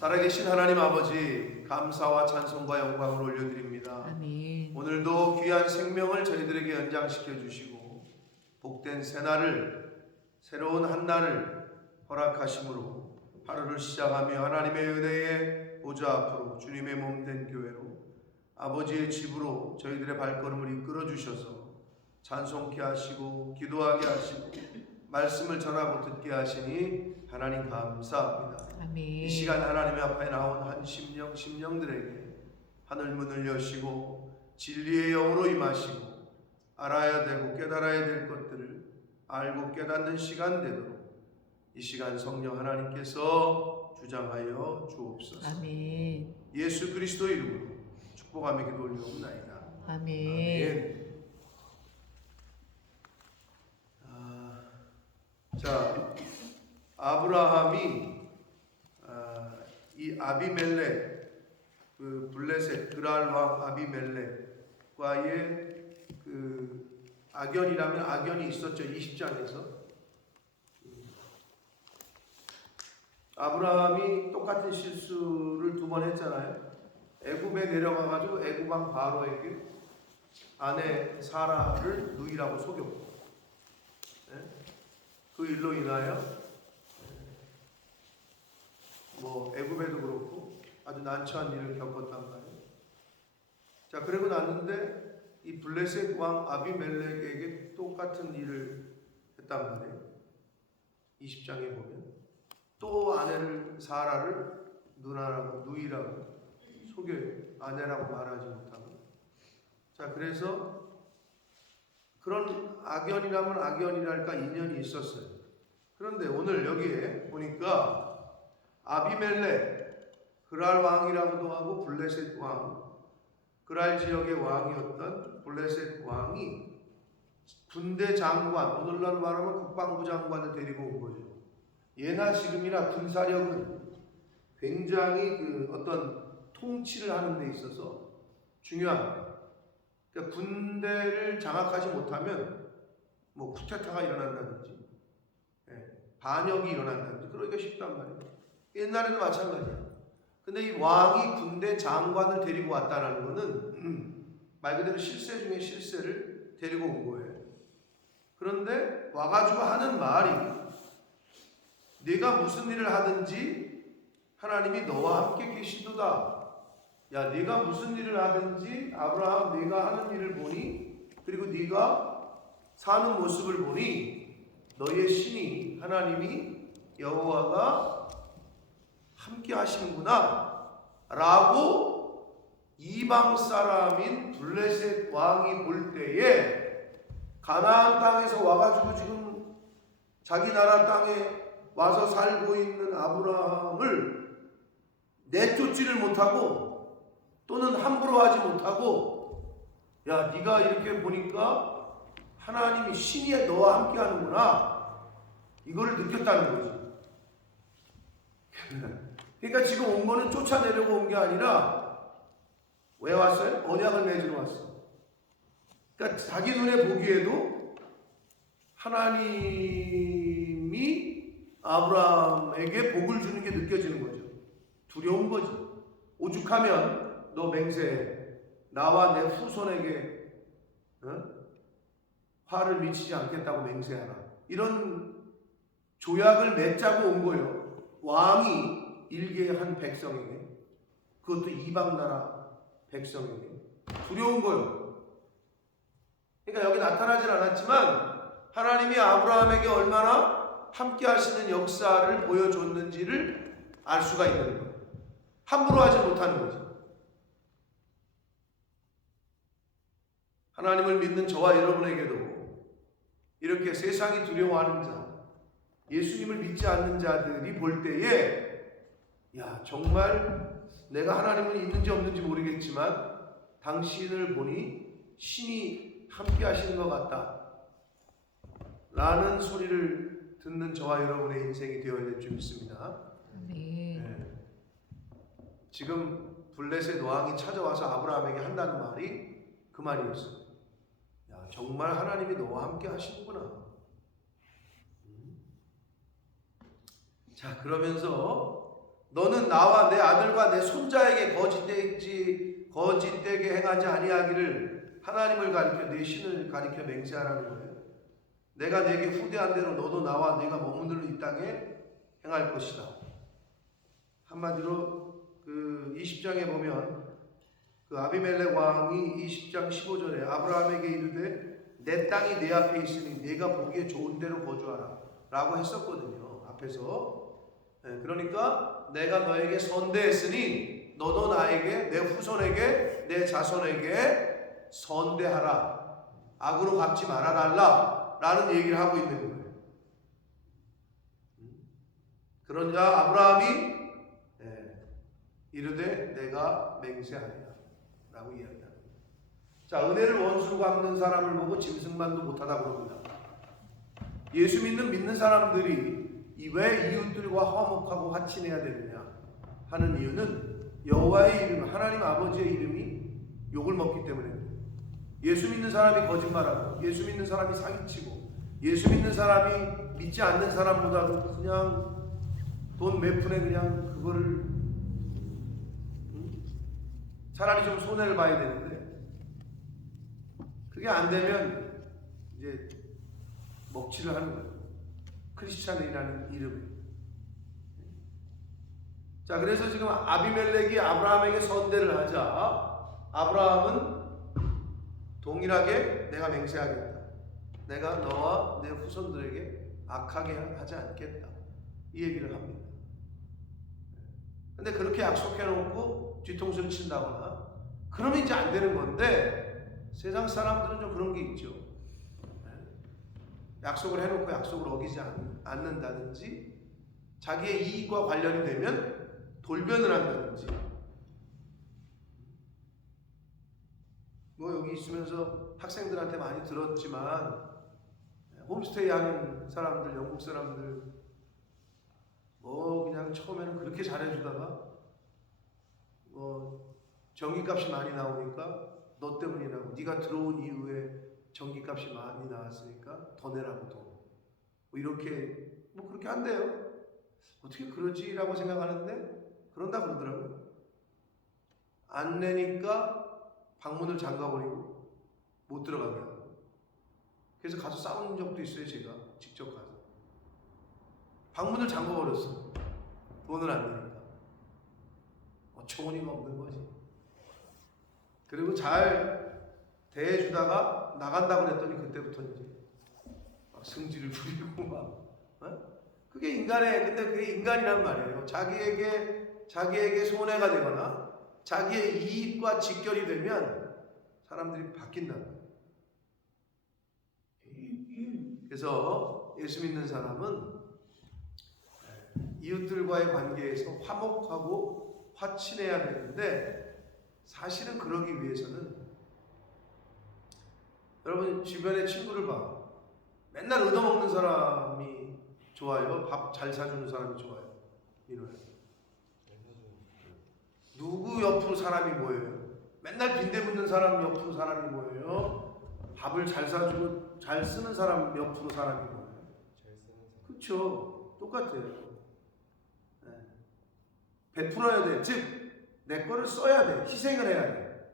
살아계신 하나님 아버지, 감사와 찬송과 영광을 올려드립니다. 아멘. 오늘도 귀한 생명을 저희들에게 연장시켜 주시고 복된 새날을, 새로운 한 날을 허락하심으로 하루를 시작하며 하나님의 은혜의 보좌 앞으로 주님의 몸된 교회로 아버지의 집으로 저희들의 발걸음을 이끌어 주셔서 찬송케 하시고 기도하게 하시고 말씀을 전하고 듣게 하시니 하나님 감사합니다. 아멘. 이 시간 하나님의 앞에 나온 한 심령들에게 하늘 문을 여시고 진리의 영으로 임하시고 알아야 되고 깨달아야 될 것들을 알고 깨닫는 시간 되도록 이 시간 성령 하나님께서 주장하여 주옵소서. 아멘. 예수 그리스도 이름으로 축복하며 기도 올리옵나이다. 아멘. 자, 아브라함이 이 아비멜렉, 그 블레셋 그랄 왕 아비멜렉과의 그 악연이라면 악연이 있었죠. 20장에서 아브라함이 똑같은 실수를 2번 했잖아요. 애굽에 내려가가지고 애굽 왕 바로에게 아내 사라를 누이라고 속였고, 그 일로 인하여 애굽에도 그렇고 아주 난처한 일을 겪었단 말이에요. 자, 그러고 났는데 이 블레셋 왕 아비멜렉에게 똑같은 일을 했단 말이에요. 20장에 보면 또 아내를 사라를 누이라고 속여요. 아내라고 말하지 못하고. 자, 그래서 그런 악연이라면 악연이랄까 인연이 있었어요. 그런데 오늘 여기에 보니까 아비멜렉, 그랄 왕이라고도 하고 블레셋 왕, 그랄 지역의 왕이었던 블레셋 왕이 군대 장관, 오늘날 말하면 국방부 장관을 데리고 온 거죠. 예나 지금이나 군사력은 굉장히 그 어떤 통치를 하는 데 있어서 중요합니다. 그러니까 군대를 장악하지 못하면 쿠데타가 일어난다든지 반역이 일어난다든지 그러기가 쉽단 말이에요. 옛날에도 마찬가지야. 근데 이 왕이 군대 장관을 데리고 왔다는 거는 말 그대로 실세 중에 실세를 데리고 온 거예요. 그런데 와가지고 하는 말이 네가 무슨 일을 하든지 하나님이 너와 함께 계시도다. 야, 네가 무슨 일을 하든지 아브라함 네가 하는 일을 보니 그리고 네가 사는 모습을 보니 너의 신이 하나님이 여호와가 함께 하시는구나 라고 이방 사람인 블레셋 왕이 볼 때에 가나안 땅에서 와가지고 지금 자기 나라 땅에 와서 살고 있는 아브라함을 내쫓지를 못하고 또는 함부로 하지 못하고 야, 네가 이렇게 보니까 하나님이 신이 너와 함께 하는구나 이거를 느꼈다는 거지. 그러니까 지금 온 거는 쫓아내려고 온 게 아니라 왜 왔어요? 언약을 맺으러 왔어. 그러니까 자기 눈에 보기에도 하나님이 아브라함에게 복을 주는 게 느껴지는 거죠. 두려운 거지. 오죽하면 너 맹세해. 나와 내 후손에게 화를 미치지 않겠다고 맹세하라. 이런 조약을 맺자고 온 거예요. 왕이 일개 한 백성에게, 그것도 이방 나라 백성에게 두려운 거예요. 그러니까 여기 나타나진 않았지만 하나님이 아브라함에게 얼마나 함께 하시는 역사를 보여줬는지를 알 수가 있는 거예요. 함부로 하지 못하는 거죠. 하나님을 믿는 저와 여러분에게도 이렇게 세상이 두려워하는 자, 예수님을 믿지 않는 자들이 볼 때에 야, 정말 내가 하나님은 있는지 없는지 모르겠지만 당신을 보니 신이 함께 하시는 것 같다 라는 소리를 듣는 저와 여러분의 인생이 되어야 될 줄 믿습니다. 아멘. 지금 블레셋 왕이 찾아와서 아브라함에게 한다는 말이 그 말이었어요. 야, 정말 하나님이 너와 함께 하시는구나. 자, 그러면서 너는 나와 내 아들과 내 손자에게 거짓되게 행하지 아니하기를 하나님을 가리켜 내 신을 가리켜 맹세하라는 거예요. 내가 내게 후대한 대로 너도 나와 내가 머무는 이 땅에 행할 것이다. 한마디로 그 20장에 보면 그 아비멜렉 왕이 20장 15절에 아브라함에게 이르되 내 땅이 내 앞에 있으니 내가 보기에 좋은 데로 거주하라 라고 했었거든요. 앞에서. 그러니까 내가 너에게 선대했으니 너도 나에게 내 후손에게 내 자손에게 선대하라. 악으로 갚지 말아달라 라는 얘기를 하고 있는 거예요. 그러자 아브라함이 이르되 내가 맹세하리라 라고 이야기합니다. 자, 은혜를 원수로 갚는 사람을 보고 짐승만도 못하다 그럽니다. 예수 믿는 사람들이 왜 이웃들과 화목하고 화친해야 되느냐 하는 이유는 여호와의 이름, 하나님 아버지의 이름이 욕을 먹기 때문입니다. 예수 믿는 사람이 거짓말하고 예수 믿는 사람이 사기치고 예수 믿는 사람이 믿지 않는 사람보다도 그냥 돈 몇 푼에 그냥 그거를 차라리 좀 손해를 봐야 되는데 그게 안 되면 이제 먹칠을 하는 거예요. 크리스찬이라는 이름이. 자, 그래서 지금 아비멜렉이 아브라함에게 선대를 하자 아브라함은 동일하게 내가 맹세하겠다. 내가 너와 내 후손들에게 악하게 하지 않겠다. 이 얘기를 합니다. 근데 그렇게 약속해놓고 뒤통수를 친다거나 그러면 이제 안 되는 건데 세상 사람들은 좀 그런 게 있죠. 약속을 해놓고 약속을 어기지 않는다든지 자기의 이익과 관련이 되면 돌변을 한다든지 뭐 여기 있으면서 학생들한테 많이 들었지만 홈스테이 하는 사람들, 영국 사람들 뭐 그냥 처음에는 그렇게 잘해주다가 뭐 전기값이 많이 나오니까 너 때문이라고 네가 들어온 이후에 전기값이 많이 나왔으니까 더 내라고 돈. 뭐 이렇게 뭐 그렇게 한대요. 어떻게 그러지라고 생각하는데 그런다 그러더라고요. 안 내니까 방문을 잠가버리고 못 들어가게 하고. 그래서 가서 싸운 적도 있어요. 제가 직접 가서 방문을 잠가버렸어. 돈을 안 내니까. 어처구니가 없는 거지. 그리고 잘 대해주다가 나간다고 그랬더니 그때부터 이제 막 승질을 부리고 막 그게 근데 그게 인간이란 말이에요. 자기에게 손해가 되거나 자기의 이익과 직결이 되면 사람들이 바뀐다는 거예요. 그래서 예수 믿는 사람은 이웃들과의 관계에서 화목하고 화친해야 되는데 사실은 그러기 위해서는 여러분 주변의 친구를 봐. 맨날 얻어먹는 사람이 좋아요? 밥 잘 사주는 사람이 좋아요? 이거예요. 누구 옆으로 사람이 뭐예요? 맨날 빈대 붙는 사람 옆으로 사람이 뭐예요? 밥을 잘 사주고 잘 쓰는 사람 옆으로 사람이 뭐예요? 그렇죠. 똑같아요. 베풀어야 돼. 즉 내 거를 써야 돼. 희생을 해야 돼.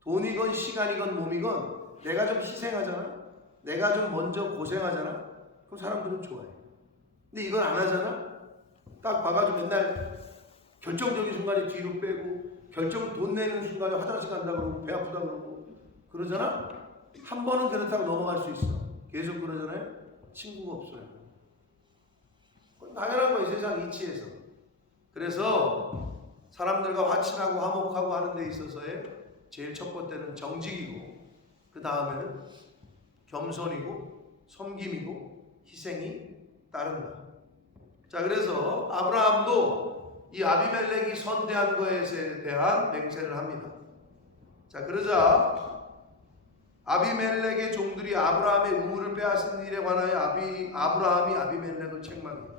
돈이건 시간이건 몸이건 내가 좀 희생하잖아. 내가 좀 먼저 고생하잖아. 그럼 사람들은 좋아해. 근데 이걸 안 하잖아. 딱 봐가지고 맨날 결정적인 순간에 뒤로 빼고 돈 내는 순간에 화장실 간다 그러고 배 아프다 그러고 그러잖아. 한 번은 그렇다고 넘어갈 수 있어. 계속 그러잖아요. 친구가 없어요. 당연한 거예요. 세상 이치에서. 그래서 사람들과 화친하고 화목하고 하는 데 있어서의 제일 첫 번째는 정직이고 그 다음에는 겸손이고 섬김이고 희생이 따른다. 자, 그래서 아브라함도 이 아비멜렉이 선대한 것에 대한 맹세를 합니다. 자, 그러자 아비멜렉의 종들이 아브라함의 우물을 빼앗은 일에 관하여 아브라함이 아비멜렉을 책망해요.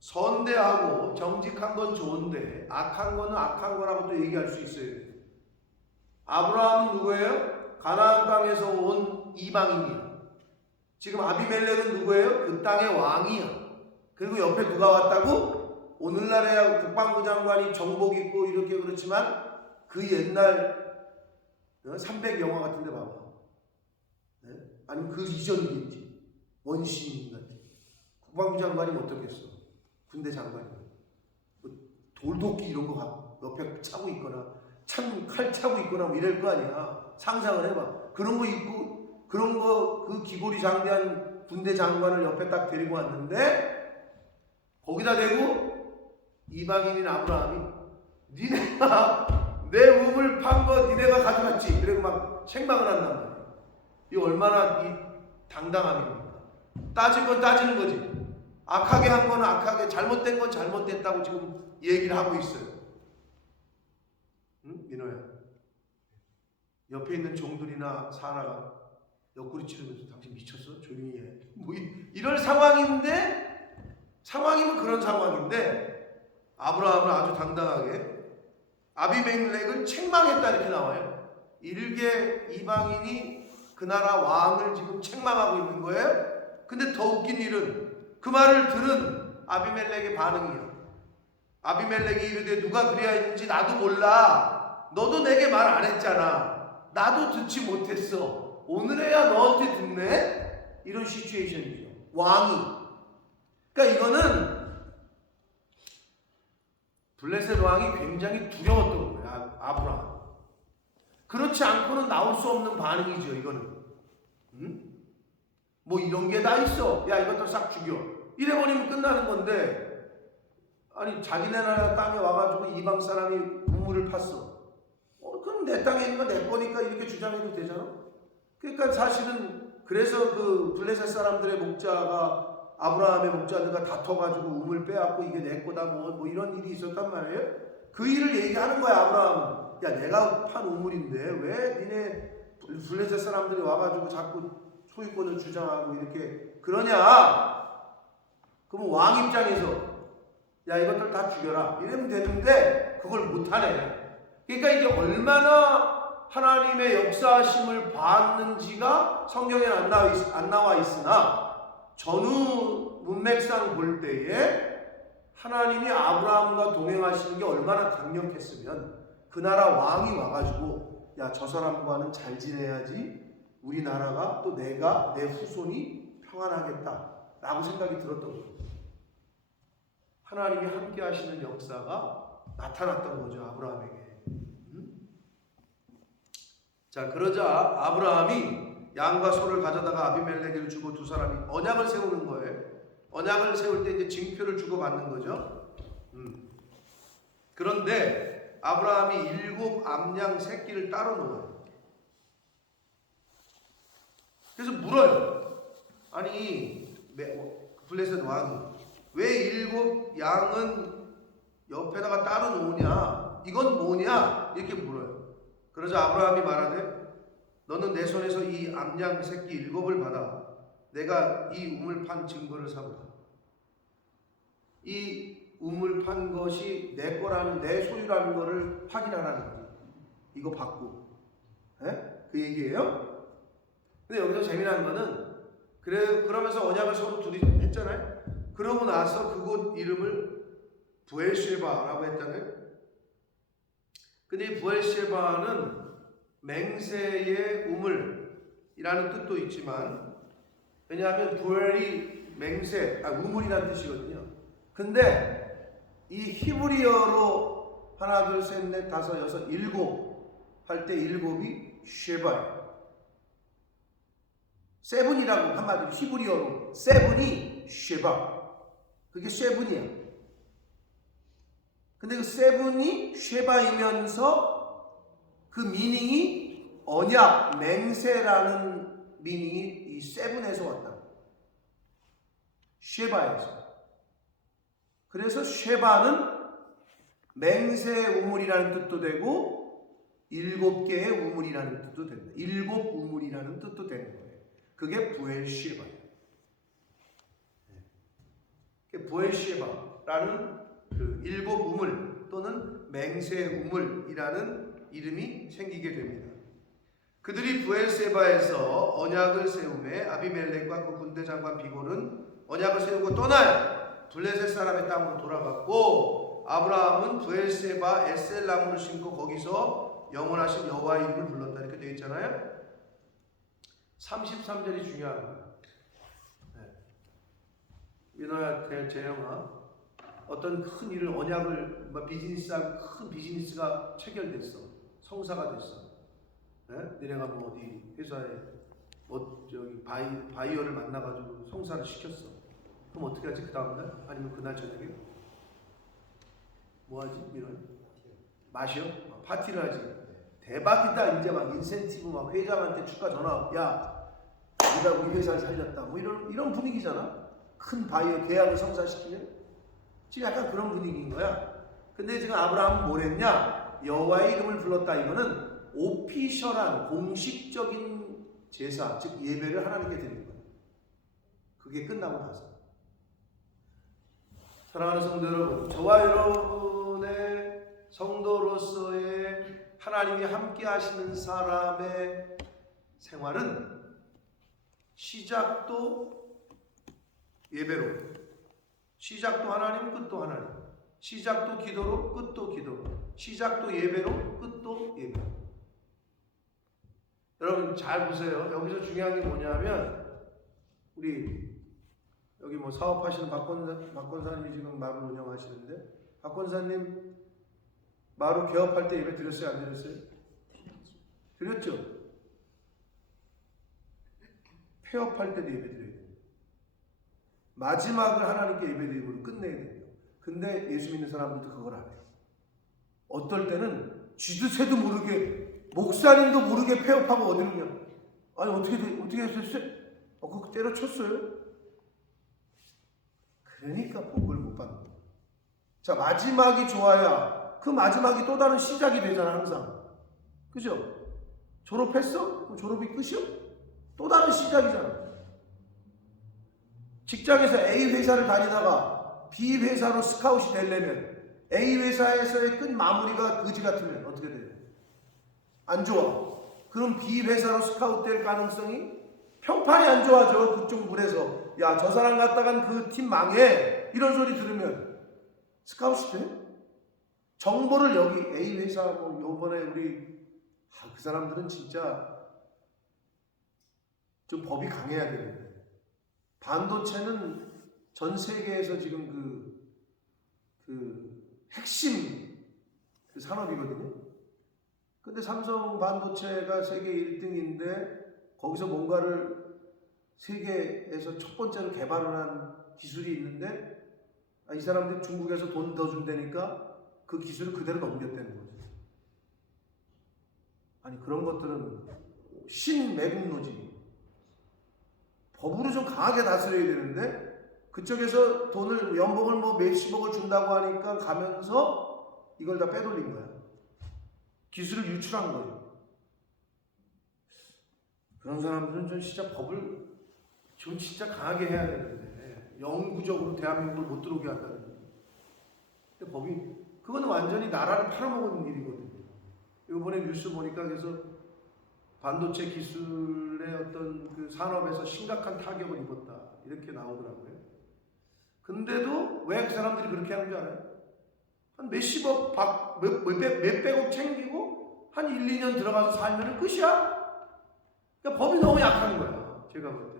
선대하고 정직한 건 좋은데 악한 거는 악한 거라고 또 얘기할 수 있어요. 아브라함은 누구예요? 가나안 땅에서 온 이방인이야. 지금 아비멜렉은 누구예요? 그 땅의 왕이야. 그리고 옆에 누가 왔다고? 오늘날에야 국방부 장관이 정복 입고 이렇게 그렇지만 그 옛날 300 영화 같은 데 봐봐. 네? 아니면 그 이전이겠지. 원시인 같은. 국방부 장관이 어떻겠어? 군대 장관이. 뭐 돌도끼 이런 거 옆에 차고 있거나 칼 차고 있거나 뭐 이럴 거 아니야. 상상을 해봐. 그런 거 입고 그런 거 그 기골이 장대한 군대 장관을 옆에 딱 데리고 왔는데 거기다 대고 이방인인 아브라함이 니네가 내 우물 판 거 니네가 가져갔지. 그리고 막 책망을 한단 말이야. 이 얼마나 이 당당함입니까? 따질 건 따지는 거지. 악하게 한 건 악하게, 잘못된 건 잘못됐다고 지금 얘기를 하고 있어요. 응? 민호야. 옆에 있는 종들이나 사라가 옆구리 찌르면서 당신 미쳤어? 조용히 해. 뭐 이럴 상황인데, 상황이면 그런 상황인데 아브라함은 아주 당당하게 아비멜렉을 책망했다 이렇게 나와요. 일개 이방인이 그 나라 왕을 지금 책망하고 있는 거예요. 근데 더 웃긴 일은 그 말을 들은 아비멜렉의 반응이야. 아비멜렉이 이르되 누가 그래야 했는지 나도 몰라. 너도 내게 말 안 했잖아. 나도 듣지 못했어. 오늘에야 너한테 듣네? 이런 시츄에이션이죠. 왕이. 그러니까 이거는 블레셋 왕이 굉장히 두려웠던 거야. 아브라함. 그렇지 않고는 나올 수 없는 반응이죠. 이거는. 응? 뭐 이런 게 다 있어. 야 이것도 싹 죽여. 이래버리면 끝나는 건데 아니 자기네 나라 땅에 와가지고 이방 사람이 우물을 팠어. 그럼 내 땅에 있는 건 내 거니까 이렇게 주장해도 되잖아. 그러니까 사실은 그래서 그 블레셋 사람들의 목자가 아브라함의 목자들과 다퉈가지고 우물 빼앗고 이게 내 거다 뭐 이런 일이 있었단 말이에요. 그 일을 얘기하는 거야 아브라함은. 야 내가 판 우물인데 왜 니네 블레셋 사람들이 와가지고 자꾸 소유권을 주장하고 이렇게 그러냐. 그러면 왕 입장에서 야 이것들 다 죽여라 이러면 되는데 그걸 못하네. 그러니까 이게 얼마나 하나님의 역사하심을 봤는지가 성경에는 안 나와 있으나 전후 문맥상 볼 때에 하나님이 아브라함과 동행하시는 게 얼마나 강력했으면 그 나라 왕이 와가지고 야 저 사람과는 잘 지내야지 우리나라가 또 내 후손이 평안하겠다 라고 생각이 들었던 거예요. 하나님이 함께 하시는 역사가 나타났던 거죠. 아브라함에게. 자 그러자 아브라함이 양과 소를 가져다가 아비멜렉을 주고 두 사람이 언약을 세우는 거예요. 언약을 세울 때 이제 징표를 주고받는 거죠. 그런데 아브라함이 7 암양 새끼를 따로 놓아요. 그래서 물어요. 아니 블레셋 왕이 왜 7 양은 옆에다가 따로 놓으냐? 이건 뭐냐? 이렇게 물어요. 그러자 아브라함이 말하되 너는 내 손에서 이 암양 새끼 7을 받아 내가 이 우물 판 증거를 삼으라. 이 우물 판 것이 내 거라는 내 소유라는 거를 확인하라는 거죠. 이거 받고. 그 얘기예요. 근데 여기서 재미난 거는 그러면서 언약을 서로 둘이 했잖아요. 그러고 나서 그곳 이름을 부엘셰바라고 했잖아요. 근데 이 부엘셰바는 맹세의 우물이라는 뜻도 있지만 왜냐하면 부엘이 맹세, 우물이라는 뜻이거든요. 근데 이 히브리어로 하나, 둘, 셋, 넷, 다섯, 여섯, 7 할 때 7이 쉐바예요. 세븐이라고 한마디로 히브리어로 세븐이 쉐바. 그게 세븐이야. 근데 그 세븐이 쉐바이면서 그 미닝이 언약, 맹세라는 미닝이 이 세븐에서 왔다. 쉐바에서. 그래서 쉐바는 맹세의 우물이라는 뜻도 되고 7개의 우물이라는 뜻도 됩니다. 7 우물이라는 뜻도 되는 거예요. 그게 부엘쉐바예요. 부엘쉐바라는 그 7 우물 또는 맹세 우물이라는 이름이 생기게 됩니다. 그들이 부엘세바에서 언약을 세우매 아비멜렉과 그 군대 장관 비골은 언약을 세우고 떠나요. 블레셋 사람의 땅으로 돌아갔고 아브라함은 브엘세바 에셀 나무를 심고 거기서 영원하신 여호와의 이름을 불렀다 이렇게 되어 있잖아요. 33절이 중요한 거예요. 민호야, 재영아, 어떤 큰 일을 언약을 비즈니스한 큰 비즈니스가 체결됐어. 성사가 됐어. 너네가 뭐 어디 회사에 저기 바이어를 만나가지고 성사를 시켰어. 그럼 어떻게 하지 그 다음날? 아니면 그날 저녁에? 뭐 하지? 이런 마셔? 파티를 하지. 대박이다. 이제 막 인센티브 막 회장한테 축하 전화. 야, 네가 우리 회사를 살렸다. 뭐 이런 분위기잖아. 큰 바이어 계약을 성사시키면 지금 약간 그런 분위기인 거야. 근데 지금 아브라함은 뭘 했냐? 여호와의 이름을 불렀다. 이거는 오피셜한 공식적인 제사, 즉 예배를 하나님께 드리는 거예요. 그게 끝나고 나서. 사랑하는 성도 여러분, 저와 여러분의 성도로서의 하나님이 함께 하시는 사람의 생활은 시작도 예배로, 시작도 하나님, 끝도 하나님, 시작도 기도로, 끝도 기도로, 시작도 예배로, 끝도 예배. 여러분 잘 보세요. 여기서 중요한 게 뭐냐면 우리 여기 뭐 사업하시는 박 권사님이 지금 마루 운영하시는데 박 권사님 마루 개업할 때 예배 드렸어요? 안 드렸어요? 드렸죠? 폐업할 때도 예배 드려야 돼요. 마지막을 하나님께 예배드림으로 끝내야 돼요. 근데 예수 믿는 사람들도 그걸 안 해요. 어떨 때는 쥐도 새도 모르게 목사님도 모르게 폐업하고 어디로 그냥 아니 어떻게 했어요? 그거 때려쳤어요? 그러니까 복을 못 받는 거예요. 자, 마지막이 좋아야 그 마지막이 또 다른 시작이 되잖아 항상. 그죠? 졸업했어? 그럼 졸업이 끝이요? 또 다른 시작이잖아. 직장에서 A 회사를 다니다가 B 회사로 스카웃이 되려면 A 회사에서의 끝 마무리가 거지 같으면 어떻게 돼요? 안 좋아. 그럼 B 회사로 스카웃 될 가능성이 평판이 안 좋아져. 그쪽 물에서 야, 저 사람 갔다간 그 팀 망해 이런 소리 들으면 스카웃이 돼? 정보를 여기 A 회사 뭐 요번에 우리 그 사람들은 진짜 좀 법이 강해야 되는데 반도체는 전 세계에서 지금 그 핵심 그 산업이거든요. 근데 삼성 반도체가 세계 1등인데 거기서 뭔가를 세계에서 첫 번째로 개발을 한 기술이 있는데 이 사람들이 중국에서 돈 더 준다니까 그 기술을 그대로 넘겼다는 거죠. 아니 그런 것들은 신매국노지. 법으로 좀 강하게 다스려야 되는데 그쪽에서 돈을 연봉을 뭐 몇십억을 준다고 하니까 가면서 이걸 다 빼돌린 거야. 기술을 유출한 거예요. 그런 사람들은 좀 진짜 법을 좀 진짜 강하게 해야 되는데 영구적으로 대한민국을 못 들어오게 한다는 거예요. 근데 법이 그거는 완전히 나라를 팔아먹은 일이거든요. 이번에 뉴스 보니까 그래서 반도체 기술의 어떤 그 산업에서 심각한 타격을 입었다 이렇게 나오더라고요. 근데도 왜 그 사람들이 그렇게 하는 줄 알아요? 한 몇십억, 몇백억 챙기고 한 1, 2년 들어가서 살면 끝이야. 그러니까 법이 너무 약한 거야. 제가 볼 때.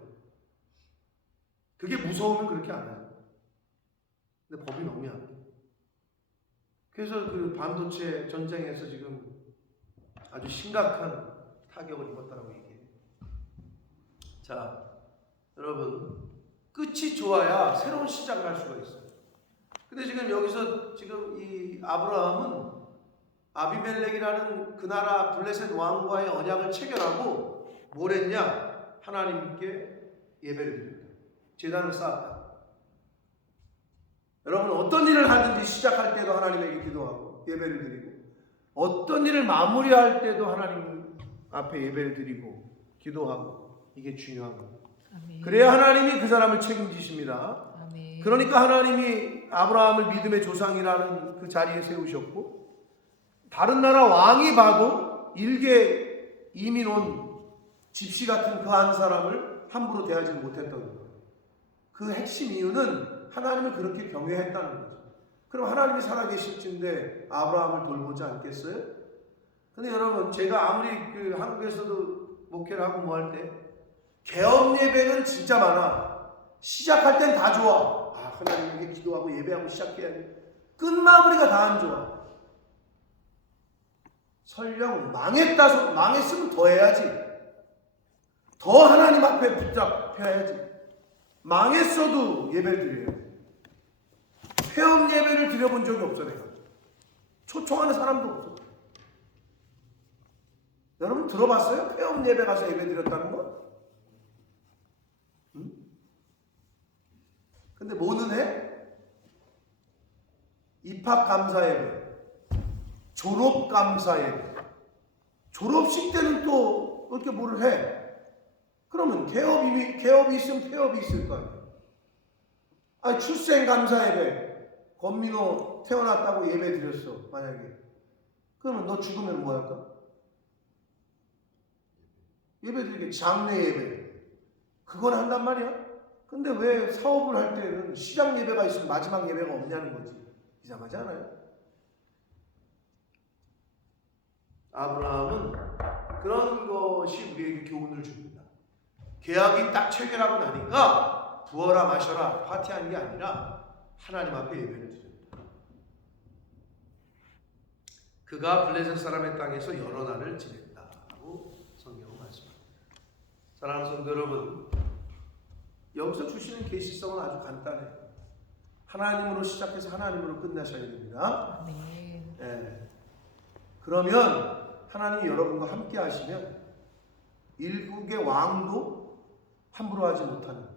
그게 무서우면 그렇게 안 해요. 근데 법이 너무 약해. 그래서 그 반도체 전쟁에서 지금 아주 심각한 타격을 입었다라고 얘기해요. 자, 여러분 끝이 좋아야 새로운 시작을 할 수가 있어요. 근데 지금 여기서 지금 이 아브라함은 아비멜렉이라는 그 나라 블레셋 왕과의 언약을 체결하고 뭘 했냐? 하나님께 예배를 드립니다. 제단을 쌓았다. 여러분 어떤 일을 하든지 시작할 때도 하나님에게 기도하고 예배를 드리고 어떤 일을 마무리할 때도 하나님 앞에 예배를 드리고 기도하고 이게 중요한 거예요. 아멘. 그래야 하나님이 그 사람을 책임지십니다. 아멘. 그러니까 하나님이 아브라함을 믿음의 조상이라는 그 자리에 세우셨고 다른 나라 왕이 봐도 일개 이민 온 집시 같은 그 한 사람을 함부로 대하지 못했던 거예요. 그 핵심 이유는 하나님을 그렇게 경외했다는 거죠. 그럼 하나님이 살아계실진데 아브라함을 돌보지 않겠어요? 근데 여러분, 제가 아무리 그 한국에서도 목회를 하고 뭐 할 때 개업 예배는 진짜 많아. 시작할 땐 다 좋아. 아, 하나님에게 기도하고 예배하고 시작해야 돼. 끝마무리가 다 안 좋아. 설령 망했으면 더 해야지. 더 하나님 앞에 붙잡혀야지. 망했어도 예배를 드려요. 폐업 예배를 드려본 적이 없어 내가. 초청하는 사람도 없어. 여러분 들어봤어요? 폐업 예배 가서 예배 드렸다는 거? 응? 근데 뭐는 해? 입학 감사 예배, 졸업 감사 예배, 졸업식 때는 또 이렇게 뭐를 해? 그러면 개업이 있으면 폐업이 있을 거 아니에요. 아니, 출생 감사 예배, 권민호 태어났다고 예배 드렸어 만약에. 그러면 너 죽으면 뭐 할까? 예배 드리겠지. 장례 예배, 그건 한단 말이야. 근데 왜 사업을 할 때는 시작 예배가 있으면 마지막 예배가 없냐는 거지. 이상하지 않아요? 아브라함은 그런 것이 우리에게 교훈을 줍니다. 계약이 딱 체결하고 나니까 부어라 마셔라 파티하는 게 아니라 하나님 앞에 예배를 드렸다. 그가 블레셋 사람의 땅에서 여러 날을 지냈다고 성경은 말씀합니다. 사랑하는 성도 여러분, 여기서 주시는 계시성은 아주 간단해요. 하나님으로 시작해서 하나님으로 끝나셔야 됩니다. 네. 그러면 하나님이 여러분과 함께 하시면 일국의 왕도 함부로 하지 못하는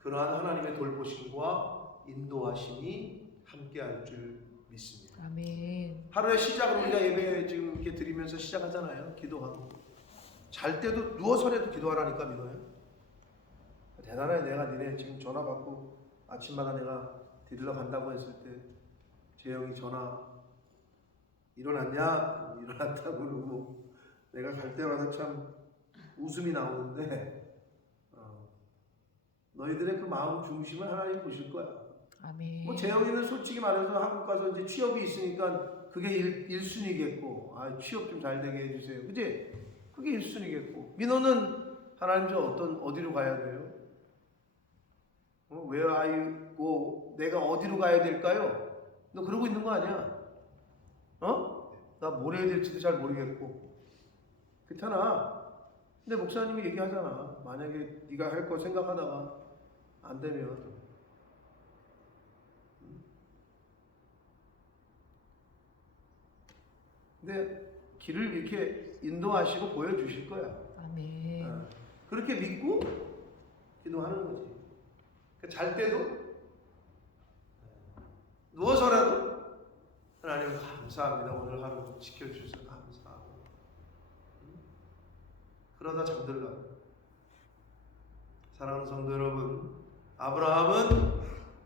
그러한 하나님의 돌보심과 인도하심이 함께 할 줄 믿습니다. 아멘. 하루의 시작을 우리가 예배 지금 이렇게 드리면서 시작하잖아요. 기도하고. 잘 때도 누워서라도 기도하라니까 민호야. 대단해. 내가 니네 지금 전화 받고 아침마다 내가 데리러 간다고 했을 때 재영이 전화 일어났냐? 일어났다고 그러고 내가 갈 때마다 참 웃음이 나오는데 너희들의 그 마음 중심을 하나님 보실 거야. 아멘. 뭐 재영이는 솔직히 말해서 한국 가서 이제 취업이 있으니까 그게 1순위겠고 취업 좀 잘 되게 해주세요. 그지? 그게 1순위겠고 민호는 하나님 저 어디로 가야 돼요? Where are you? 내가 어디로 가야 될까요? 너 그러고 있는 거 아니야? 나 뭘 해야 될지도 잘 모르겠고. 그렇잖아. 근데 목사님이 얘기하잖아. 만약에 네가 할 거 생각하다가 안 되면 근데 길을 이렇게 인도하시고 보여주실 거야. 아멘. 그렇게 믿고 기도하는 거지. 잘 때도 누워서라도 하나님 감사합니다. 오늘 하루 지켜주셔서 감사하고 그러다 잠들라. 사랑하는 성도 여러분, 아브라함은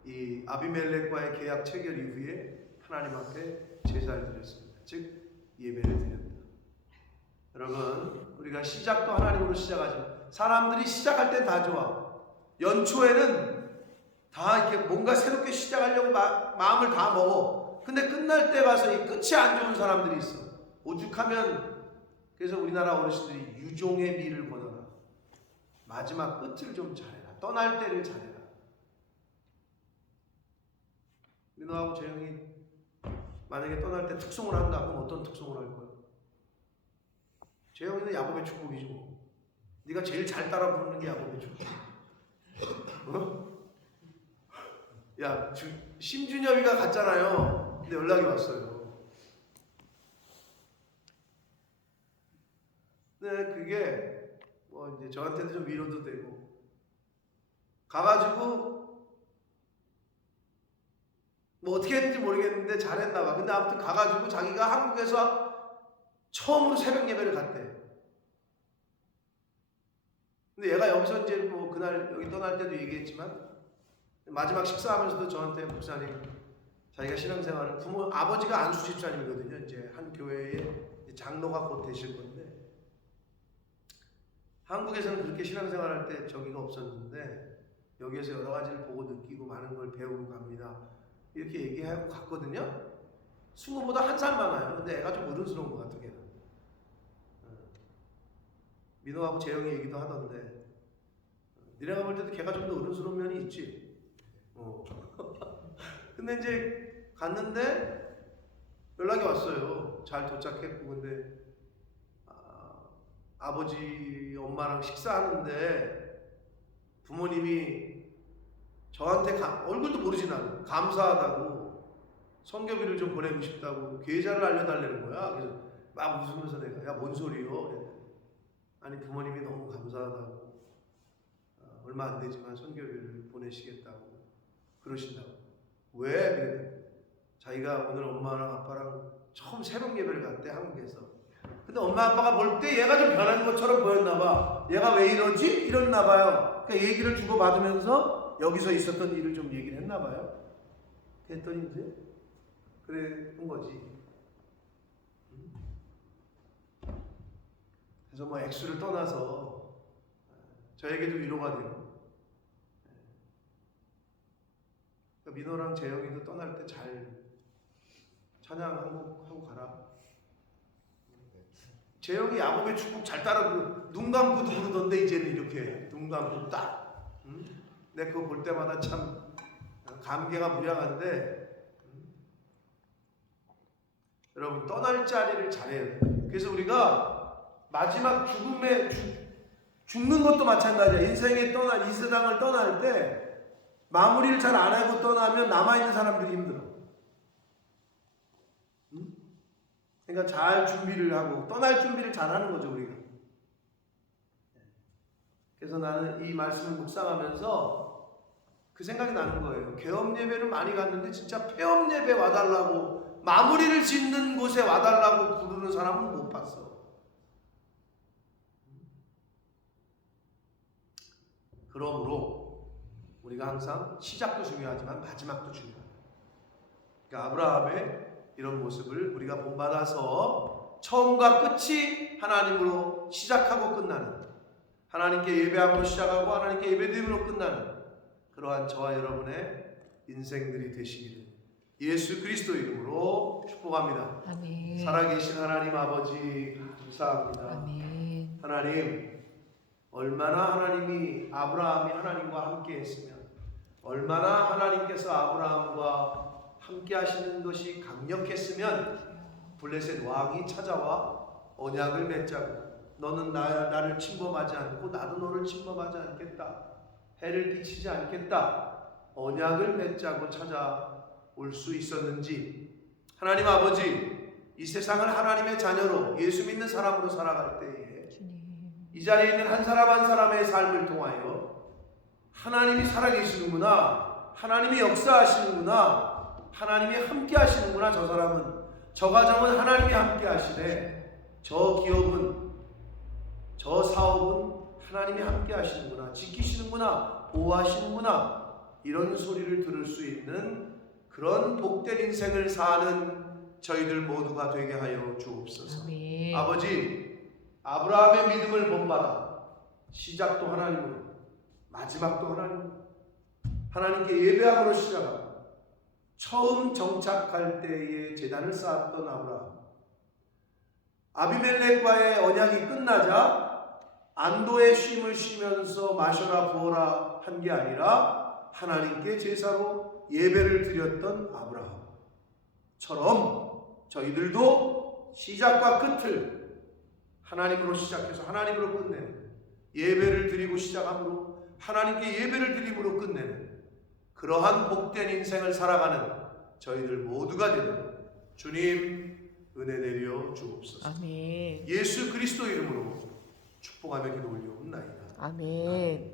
이 아비멜렉과의 계약 체결 이후에 하나님 앞에 제사를 드렸습니다. 즉 예배를 드렸다. 여러분, 우리가 시작도 하나님으로 시작하죠. 사람들이 시작할 땐 다 좋아. 연초에는 다 이렇게 뭔가 새롭게 시작하려고 마음을 다 먹어. 근데 끝날 때 가서 이 끝이 안 좋은 사람들이 있어. 오죽하면 그래서 우리나라 어르신들이 유종의 미를 권하라. 마지막 끝을 좀 잘해라. 떠날 때를 잘해라. 민호하고 재영이 만약에 떠날 때 특송을 한다. 그럼 어떤 특송을 할 거야? 재영이는 야곱의 축복이죠. 네가 제일 잘 따라 부르는 게 야곱의 축복. 야, 심준엽이가 갔잖아요. 근데 연락이 왔어요. 근데 그게 뭐 이제 저한테도 좀 위로도 되고 가가지고 뭐 어떻게 했는지 모르겠는데 잘했나 봐. 근데 아무튼 가가지고 자기가 한국에서 처음으로 새벽 예배를 갔대. 근데 얘가 여기서 이제 뭐 그날 여기 떠날 때도 얘기했지만 마지막 식사하면서도 저한테 목사님 자기가 신앙생활을 아버지가 안수 집사님이거든요. 이제 한 교회의 장로가 곧 되실 건데 한국에서는 그렇게 신앙생활할 때 저기가 없었는데 여기에서 여러 가지를 보고 느끼고 많은 걸 배우고 갑니다. 이렇게 얘기하고 갔거든요. 승우보다 한 살 많아요. 근데 애가 좀 어른스러운 것 같아, 걔는. 민호하고 재영이 얘기도 하던데, 니네가 볼 때도 걔가 좀 더 어른스러운 면이 있지. 근데 이제 갔는데 연락이 왔어요. 잘 도착했고, 근데 아버지 엄마랑 식사하는데 부모님이 저한테 얼굴도 모르지 나는 감사하다고 선교비를 좀 보내고 싶다고 계좌를 알려달라는 거야. 그래서 막 웃으면서 내가 야 뭔 소리요? 그랬더니 아니 부모님이 너무 감사하다고 얼마 안 되지만 선교비를 보내시겠다고 그러신다고. 왜? 그랬더니 자기가 오늘 엄마랑 아빠랑 처음 새벽 예배를 갔대, 한국에서. 근데 엄마 아빠가 볼 때 얘가 좀 변한 것처럼 보였나 봐. 얘가 왜 이러지? 이랬나 봐요. 그러니까 얘기를 주고 받으면서 여기서 있었던 일을 좀 얘기를 했나 봐요. 그랬더니 이제 그래 한 거지. 그래서 뭐 액수를 떠나서 저에게도 위로가 되고, 민호랑 재영이도 떠날 때 잘 찬양 한곡 하고 가라. 재영이 야곱의 축복 잘 따라 눈 감고도 부르던데 이제는 이렇게 눈 감고 딱. 내가 그거 볼 때마다 참 감개가 무량한데, 여러분 떠날 자리를 잘해야 돼요. 그래서 우리가 마지막 죽는 것도 마찬가지야. 이 세상을 떠날 때 마무리를 잘 안 하고 떠나면 남아있는 사람들이 힘들어. 그러니까 잘 준비를 하고 떠날 준비를 잘 하는 거죠, 우리가. 그래서 나는 이 말씀을 묵상하면서 그 생각이 나는 거예요. 개업 예배를 많이 갔는데 진짜 폐업 예배 와달라고, 마무리를 짓는 곳에 와달라고 부르는 사람은 못 봤어. 그러므로 우리가 항상 시작도 중요하지만 마지막도 중요하다. 그러니까 아브라함의 이런 모습을 우리가 본받아서 처음과 끝이 하나님으로 시작하고 끝나는, 하나님께 예배함으로 시작하고 하나님께 예배드림으로 끝나는 그러한 저와 여러분의 인생들이 되시기를 예수 그리스도 이름으로 축복합니다. 아멘. 살아계신 하나님 아버지 감사합니다. 아멘. 하나님, 얼마나 하나님이 아브라함이 하나님과 함께 했으면, 얼마나 하나님께서 아브라함과 함께 하시는 것이 강력했으면 블레셋 왕이 찾아와 언약을 맺자고, 너는 나를 침범하지 않고 나도 너를 침범하지 않겠다, 해를 끼치지 않겠다, 언약을 맺자고 찾아올 수 있었는지, 하나님 아버지, 이 세상을 하나님의 자녀로 예수 믿는 사람으로 살아갈 때에 이 자리에 있는 한 사람 한 사람의 삶을 통하여 하나님이 살아계시는구나, 하나님이 역사하시는구나, 하나님이 함께 하시는구나, 저 사람은, 저 가정은 하나님이 함께 하시네, 저 기업은, 저 사업은 하나님이 함께 하시는구나, 지키시는구나, 보호하시는구나, 이런 소리를 들을 수 있는 그런 복된 인생을 사는 저희들 모두가 되게 하여 주옵소서. 아멘. 아버지, 아브라함의 믿음을 본받아 시작도 하나님으로 마지막도 하나님으로, 하나님께 예배함으로 시작하고 처음 정착할 때에 제단을 쌓았던 아브라함, 아비멜렉과의 언약이 끝나자 안도의 쉼을 쉬면서 마셔라 부어라 한 게 아니라 하나님께 제사로 예배를 드렸던 아브라함처럼 저희들도 시작과 끝을 하나님으로 시작해서 하나님으로 끝내는, 예배를 드리고 시작함으로 하나님께 예배를 드림으로 끝내는 그러한 복된 인생을 살아가는 저희들 모두가 되도록 주님 은혜 내려 주옵소서. 아멘. 예수 그리스도 이름으로 축복하며 기도 올려옵나이다. 아멘.